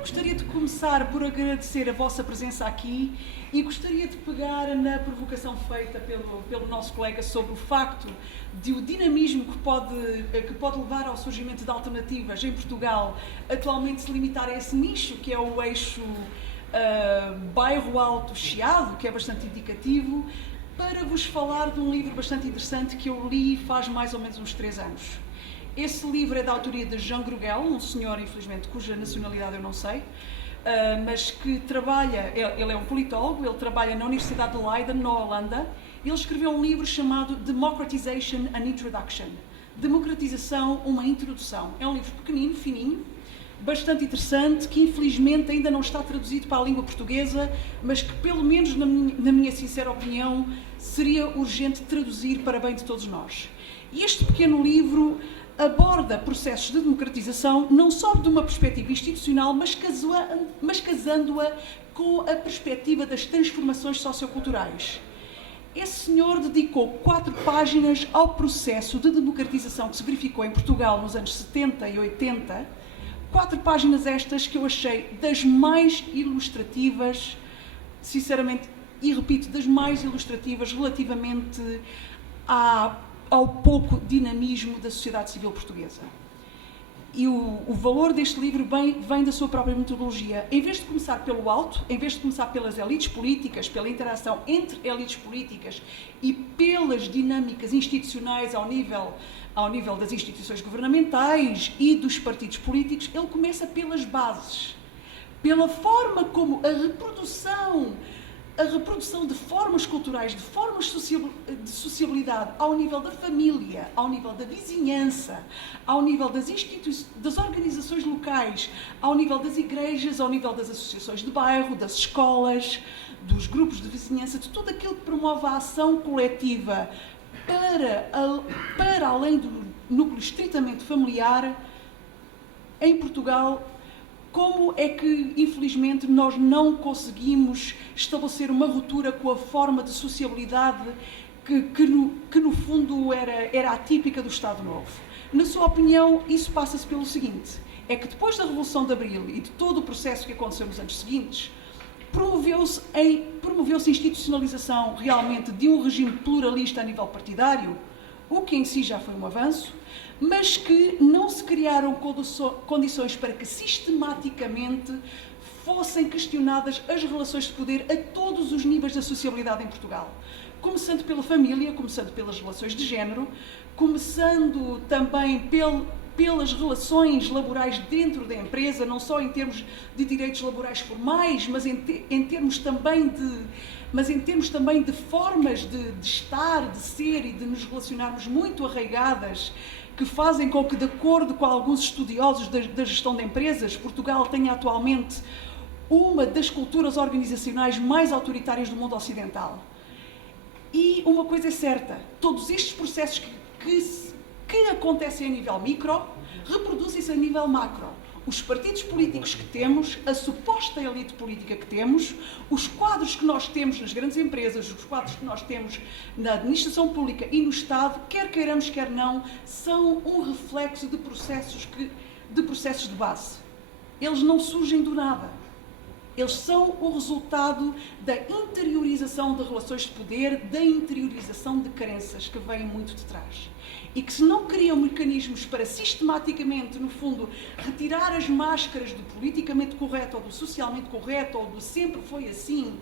Gostaria de começar por agradecer a vossa presença aqui e gostaria de pegar na provocação feita pelo nosso colega sobre o facto de o dinamismo que pode levar ao surgimento de alternativas em Portugal atualmente se limitar a esse nicho, que é o eixo bairro Alto Chiado, que é bastante indicativo, para vos falar de um livro bastante interessante que eu li faz mais ou menos uns 3 anos. Esse livro é da autoria de Jean Bruegel, um senhor, infelizmente, cuja nacionalidade eu não sei, mas que trabalha, ele é um politólogo, ele trabalha na Universidade de Leiden, na Holanda. Ele escreveu um livro chamado Democratization and Introduction. Democratização, uma introdução. É um livro pequenino, fininho, bastante interessante, que infelizmente ainda não está traduzido para a língua portuguesa, mas que, pelo menos na minha sincera opinião, seria urgente traduzir para bem de todos nós. E este pequeno livro aborda processos de democratização não só de uma perspectiva institucional, mas casando-a com a perspectiva das transformações socioculturais. Esse senhor dedicou 4 páginas ao processo de democratização que se verificou em Portugal nos anos 70 e 80, 4 páginas estas que eu achei das mais ilustrativas, sinceramente, e repito, das mais ilustrativas relativamente ao pouco dinamismo da sociedade civil portuguesa. E o valor deste livro vem da sua própria metodologia. Em vez de começar pelo alto, em vez de começar pelas elites políticas, pela interação entre elites políticas e pelas dinâmicas institucionais ao nível das instituições governamentais e dos partidos políticos, ele começa pelas bases, pela forma como a reprodução de formas culturais, de formas de sociabilidade ao nível da família, ao nível da vizinhança, ao nível das organizações locais, ao nível das igrejas, ao nível das associações de bairro, das escolas, dos grupos de vizinhança, de tudo aquilo que promove a ação coletiva para além do núcleo estritamente familiar. Em Portugal, como é que, infelizmente, nós não conseguimos estabelecer uma ruptura com a forma de sociabilidade que no fundo era atípica do Estado Novo? Na sua opinião, isso passa-se pelo seguinte: é que depois da Revolução de Abril e de todo o processo que aconteceu nos anos seguintes, promoveu-se a institucionalização realmente de um regime pluralista a nível partidário, o que em si já foi um avanço, mas que não se criaram condições para que sistematicamente fossem questionadas as relações de poder a todos os níveis da sociabilidade em Portugal. Começando pela família, começando pelas relações de género, começando também pelas relações laborais dentro da empresa, não só em termos de direitos laborais formais, mas em termos também de formas de estar, de ser e de nos relacionarmos muito arraigadas, que fazem com que, de acordo com alguns estudiosos da gestão de empresas, Portugal tenha atualmente uma das culturas organizacionais mais autoritárias do mundo ocidental. E uma coisa é certa: todos estes processos que acontecem a nível micro reproduzem-se a nível macro. Os partidos políticos que temos, a suposta elite política que temos, os quadros que nós temos nas grandes empresas, os quadros que nós temos na administração pública e no Estado, quer queiramos, quer não, são um reflexo de processos de base. Eles não surgem do nada. Eles são o resultado da interiorização de relações de poder, da interiorização de crenças que vêm muito de trás. E que, se não criam mecanismos para sistematicamente, no fundo, retirar as máscaras do politicamente correto ou do socialmente correto ou do sempre foi assim,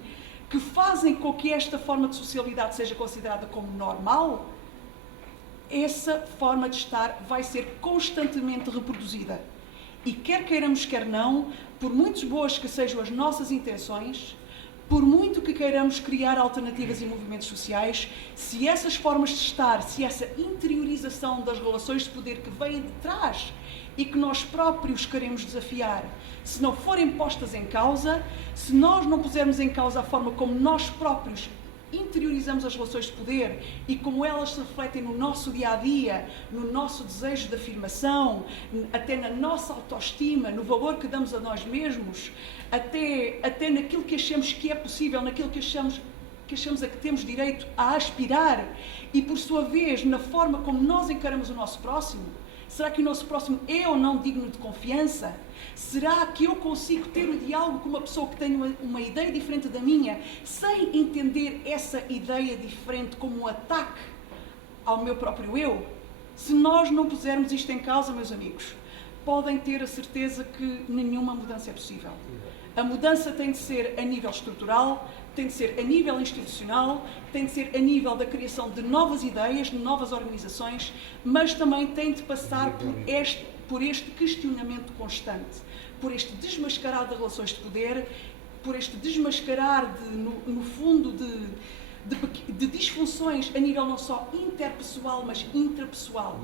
que fazem com que esta forma de socialidade seja considerada como normal, essa forma de estar vai ser constantemente reproduzida. E quer queiramos, quer não, por muito boas que sejam as nossas intenções, por muito que queiramos criar alternativas e movimentos sociais, se essas formas de estar, se essa interiorização das relações de poder que vêm de trás e que nós próprios queremos desafiar, se não forem postas em causa, se nós não pusermos em causa a forma como nós próprios interiorizamos as relações de poder e como elas se refletem no nosso dia-a-dia, no nosso desejo de afirmação, até na nossa autoestima, no valor que damos a nós mesmos, até naquilo que achamos que é possível, naquilo que achamos a que temos direito a aspirar e, por sua vez, na forma como nós encaramos o nosso próximo, Será que o nosso próximo é ou não digno de confiança? Será que eu consigo ter o diálogo com uma pessoa que tem uma ideia diferente da minha, sem entender essa ideia diferente como um ataque ao meu próprio eu? Se nós não pusermos isto em causa, meus amigos, podem ter a certeza que nenhuma mudança é possível. A mudança tem de ser a nível estrutural, tem de ser a nível institucional, tem de ser a nível da criação de novas ideias, de novas organizações, mas também tem de passar por este questionamento constante, por este desmascarar de relações de poder, por este desmascarar, no fundo, de disfunções a nível não só interpessoal, mas intrapessoal.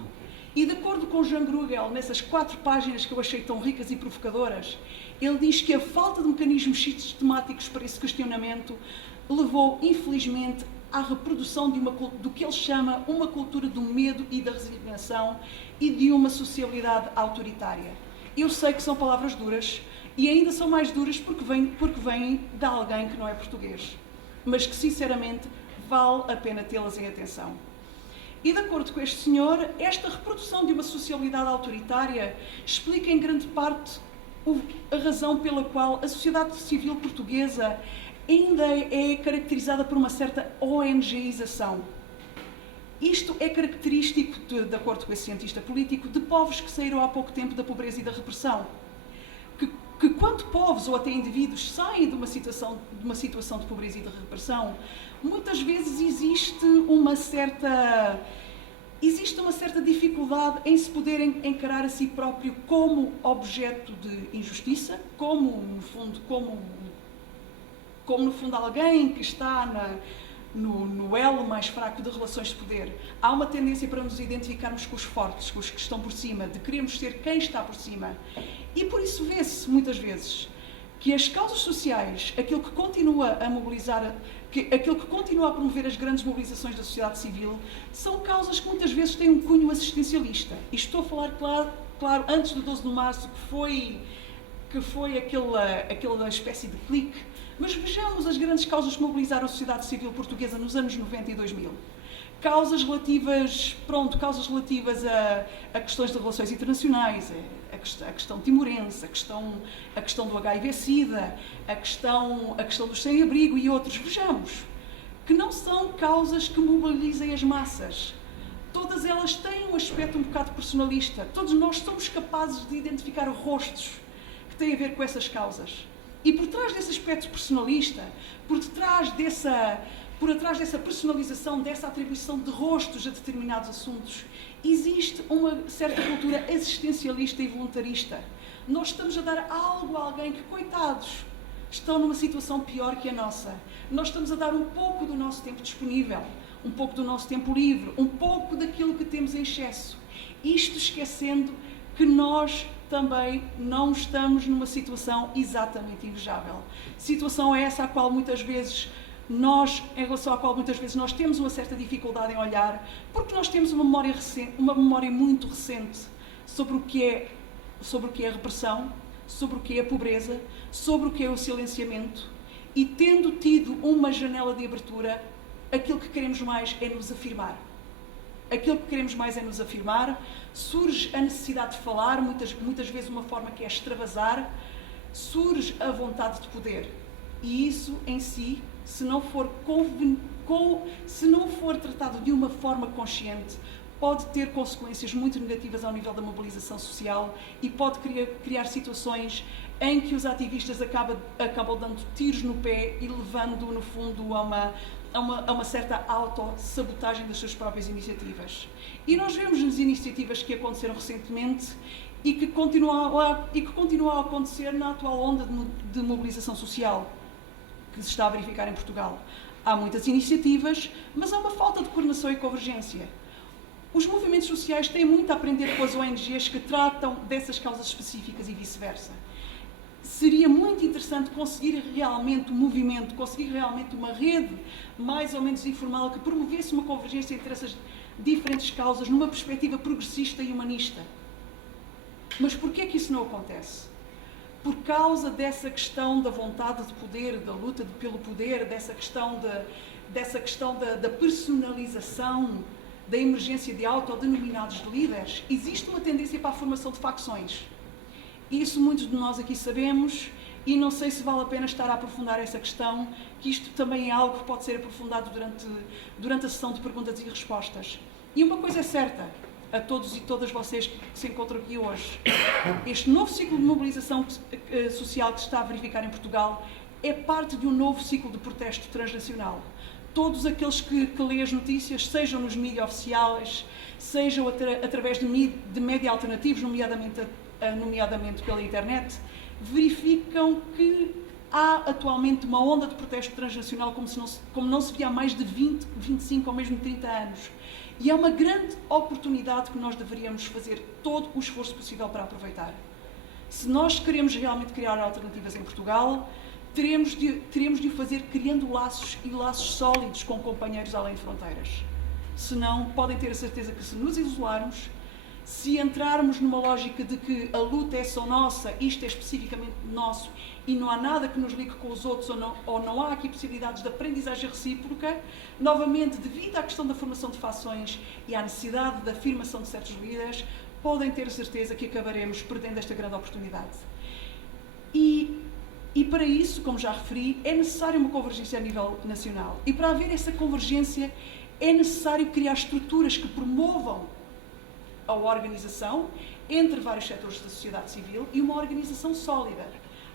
E de acordo com Jean Bruegel, nessas 4 páginas que eu achei tão ricas e provocadoras, ele diz que a falta de mecanismos sistemáticos para esse questionamento levou, infelizmente, à reprodução do que ele chama uma cultura do medo e da resignação e de uma sociabilidade autoritária. Eu sei que são palavras duras, e ainda são mais duras porque vêm de alguém que não é português, mas que, sinceramente, vale a pena tê-las em atenção. E, de acordo com este senhor, esta reprodução de uma sociabilidade autoritária explica em grande parte a razão pela qual a sociedade civil portuguesa ainda é caracterizada por uma certa ONGização. Isto é característico, de acordo com esse cientista político, de povos que saíram há pouco tempo da pobreza e da repressão. Que quando povos ou até indivíduos saem de uma situação de pobreza e de repressão, muitas vezes existe uma certa dificuldade em se poderem encarar a si próprio como objeto de injustiça, como no fundo alguém que está no elo mais fraco de relações de poder. Há uma tendência para nos identificarmos com os fortes, com os que estão por cima, de queremos ser quem está por cima. E por isso vê-se, muitas vezes, que as causas sociais, aquilo que continua a mobilizar, aquilo que continua a promover as grandes mobilizações da sociedade civil, são causas que muitas vezes têm um cunho assistencialista. E estou a falar, claro, antes do 12 de março, que foi aquela espécie de clique. Mas vejamos as grandes causas que mobilizaram a sociedade civil portuguesa nos anos 90 e 2000. Causas relativas a questões de relações internacionais, a questão timorense, a questão do HIV-Sida, a questão dos sem-abrigo e outros. Vejamos que não são causas que mobilizem as massas. Todas elas têm um aspecto um bocado personalista. Todos nós somos capazes de identificar rostos que têm a ver com essas causas. E por trás desse aspecto personalista, por trás dessa personalização, dessa atribuição de rostos a determinados assuntos, existe uma certa cultura existencialista e voluntarista. Nós estamos a dar algo a alguém que, coitados, estão numa situação pior que a nossa. Nós estamos a dar um pouco do nosso tempo disponível, um pouco do nosso tempo livre, um pouco daquilo que temos em excesso. Isto esquecendo que nós também não estamos numa situação exatamente invejável. Situação é essa em relação à qual muitas vezes nós temos uma certa dificuldade em olhar, porque nós temos uma memória muito recente sobre o que é a repressão, sobre o que é a pobreza, sobre o que é o silenciamento, e tendo tido uma janela de abertura, aquilo que queremos mais é nos afirmar. Surge a necessidade de falar, muitas vezes uma forma que é extravasar, surge a vontade de poder. E isso em si, se não for tratado de uma forma consciente, pode ter consequências muito negativas ao nível da mobilização social e pode criar situações em que os ativistas acabam dando tiros no pé e levando, no fundo, a uma certa autossabotagem das suas próprias iniciativas. E nós vemos nas iniciativas que aconteceram recentemente e que continuam a acontecer na atual onda de mobilização social que se está a verificar em Portugal. Há muitas iniciativas, mas há uma falta de coordenação e convergência. Os movimentos sociais têm muito a aprender com as ONGs que tratam dessas causas específicas e vice-versa. Seria muito interessante conseguir realmente um movimento, conseguir realmente uma rede mais ou menos informal que promovesse uma convergência entre essas diferentes causas numa perspectiva progressista e humanista. Mas porquê que isso não acontece? Por causa dessa questão da vontade de poder, da luta pelo poder, dessa questão da personalização da emergência de autodenominados líderes, existe uma tendência para a formação de facções. Isso muitos de nós aqui sabemos, e não sei se vale a pena estar a aprofundar essa questão, que isto também é algo que pode ser aprofundado durante a sessão de perguntas e respostas. E uma coisa é certa, a todos e todas vocês que se encontram aqui hoje, este novo ciclo de mobilização social que se está a verificar em Portugal é parte de um novo ciclo de protesto transnacional. Todos aqueles que lêem as notícias, sejam nos mídias oficiais, sejam através de média alternativos, nomeadamente pela internet, verificam que há atualmente uma onda de protesto transnacional como não se via há mais de 20, 25 ou mesmo 30 anos. E é uma grande oportunidade que nós deveríamos fazer todo o esforço possível para aproveitar. Se nós queremos realmente criar alternativas em Portugal, teremos de o fazer criando laços e laços sólidos com companheiros além de fronteiras. Senão, podem ter a certeza que se nos isolarmos, se entrarmos numa lógica de que a luta é só nossa, isto é especificamente nosso, e não há nada que nos ligue com os outros, ou não há aqui possibilidades de aprendizagem recíproca, novamente, devido à questão da formação de fações e à necessidade da afirmação de certos líderes, podem ter certeza que acabaremos perdendo esta grande oportunidade. E para isso, como já referi, é necessária uma convergência a nível nacional. E para haver essa convergência, é necessário criar estruturas que promovam a organização entre vários setores da sociedade civil e uma organização sólida,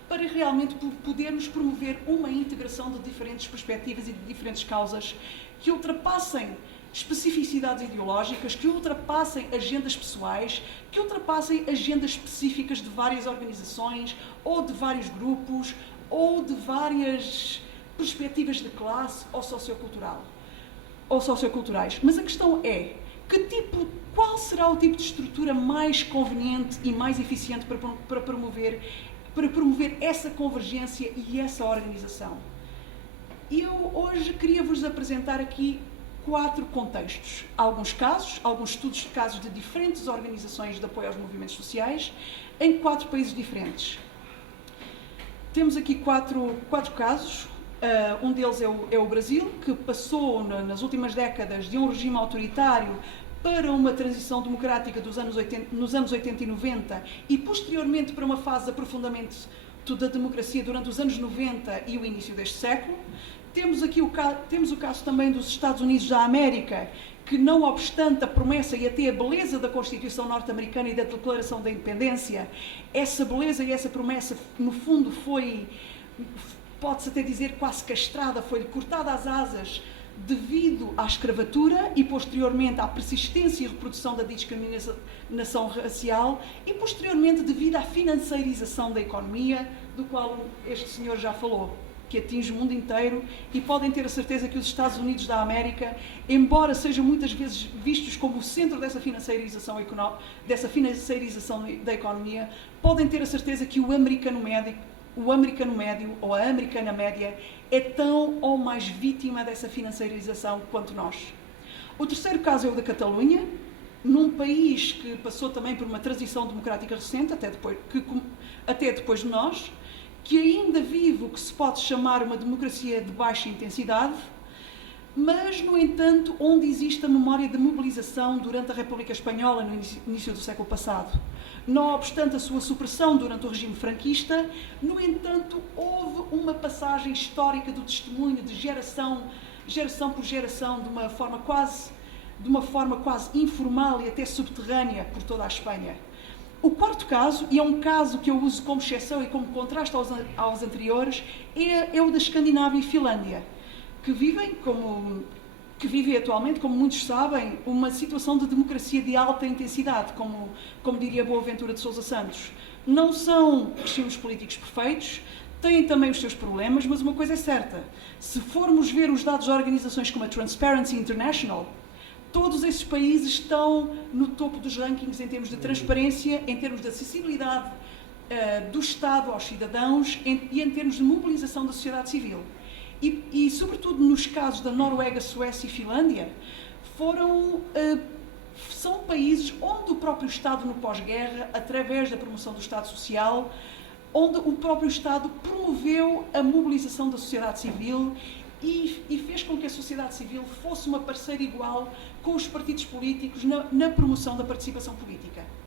para realmente podermos promover uma integração de diferentes perspectivas e de diferentes causas que ultrapassem especificidades ideológicas, que ultrapassem agendas pessoais, que ultrapassem agendas específicas de várias organizações, ou de vários grupos, ou de várias perspectivas de classe ou socioculturais. Mas a questão é, qual será o tipo de estrutura mais conveniente e mais eficiente para promover essa convergência e essa organização? Eu hoje queria vos apresentar aqui 4 contextos, alguns estudos de casos de diferentes organizações de apoio aos movimentos sociais em 4 países diferentes. Temos aqui 4 casos. Um deles é o Brasil, que passou nas últimas décadas de um regime autoritário para uma transição democrática nos anos 80 e 90 e posteriormente para uma fase de aprofundamento da democracia durante os anos 90 e o início deste século. Temos o caso também dos Estados Unidos da América, que não obstante a promessa e até a beleza da Constituição norte-americana e da Declaração da Independência, essa beleza e essa promessa, no fundo, pode-se até dizer, quase castrada, foi cortada às asas devido à escravatura e posteriormente à persistência e reprodução da discriminação racial e posteriormente devido à financiarização da economia, do qual este senhor já falou, que atinge o mundo inteiro, e podem ter a certeza que os Estados Unidos da América, embora sejam muitas vezes vistos como o centro dessa financiarização da economia, podem ter a certeza que o americano médio ou a americana média é tão ou mais vítima dessa financiarização quanto nós. O terceiro caso é o da Catalunha, num país que passou também por uma transição democrática recente, até depois de nós, que ainda vive o que se pode chamar uma democracia de baixa intensidade, mas, no entanto, onde existe a memória de mobilização durante a República Espanhola no início do século passado. Não obstante a sua supressão durante o regime franquista, no entanto, houve uma passagem histórica do testemunho de geração por geração, de uma forma quase informal e até subterrânea por toda a Espanha. O quarto caso, e é um caso que eu uso como exceção e como contraste aos anteriores, é o da Escandinávia e Finlândia, que vivem atualmente, como muitos sabem, uma situação de democracia de alta intensidade, como diria Boaventura de Sousa Santos. Não são regimes políticos perfeitos, têm também os seus problemas, mas uma coisa é certa, se formos ver os dados de organizações como a Transparency International, todos esses países estão no topo dos rankings em termos de transparência, em termos de acessibilidade do Estado aos cidadãos e em termos de mobilização da sociedade civil. E sobretudo nos casos da Noruega, Suécia e Finlândia, são países onde o próprio Estado no pós-guerra, através da promoção do Estado Social, onde o próprio Estado promoveu a mobilização da sociedade civil e fez com que a sociedade civil fosse uma parceira igual com os partidos políticos na promoção da participação política.